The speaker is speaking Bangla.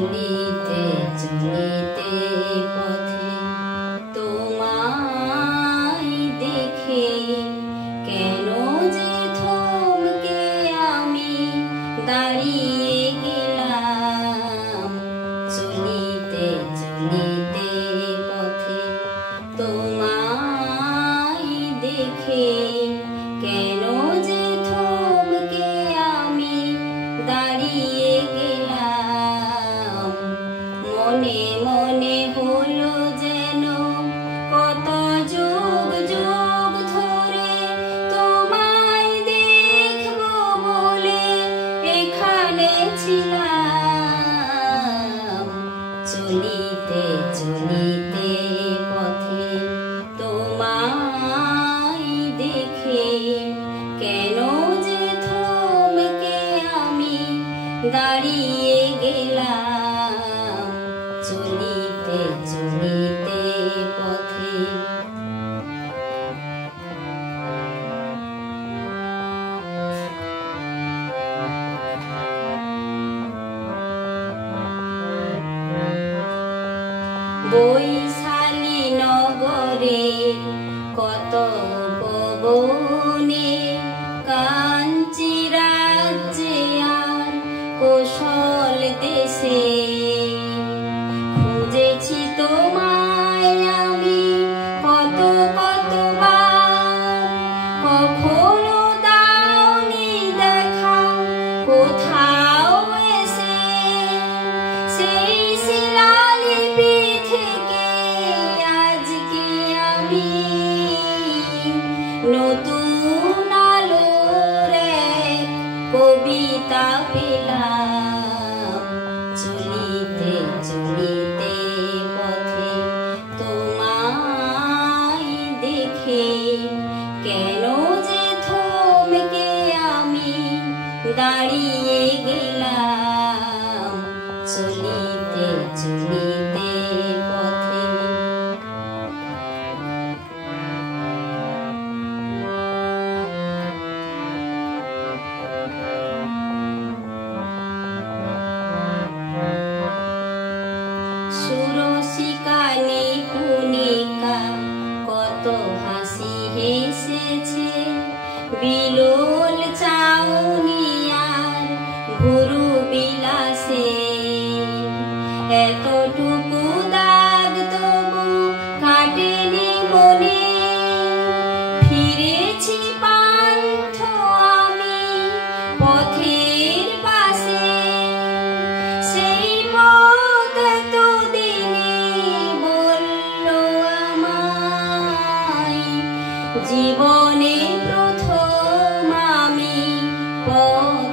চলিতে চলিতে পথে তোমায় দেখে কেন যে থমকে আমি দাঁড়িয়ে গেলাম। চলিতে চলিতে পথে তোমায় দেখে কেন যে থমকে আমি দাঁড়িয়ে গেলাম। মনে মনে হলো যেন কত যুগ যুগ ধরে তোমায় দেখবো বলে এখানে ছিলাম। চলিতে চলিতে পথে তোমায় দেখে কেন যে থমকে আমি দাঁড়িয়ে গেলাম। চলিতে চলিতে পথে বৈশালী নগরে কত পবনে কাঞ্চি রাজ্যে আর কৌশল দেশে খুঁজেছি তোমায় আমি কত কতবার। কখনো দাওনি দেখা কোথাও এসে। সেই শিলালিপি থেকে আজকে আমি নতুন আলোর এক কবিতা পেলাম। চলিতে চলিতে পথে তোমায় দেখে কেন যে থমকে আমি দাঁড়িয়ে গেলাম। চলিতে চলিতে পথে সুরসিকা নিপুণিকা কত হাসি হেসেছে। বিলোল চাউনিয়ার ভুরু বিলাসে এতটুকু দাগ তবু কাটেনি মনে। ফিরেছি পান্থ আমি পথের পাশে। সেই পথ এতদিনে বলল আমায় জীবনে প্রথম আমি পথ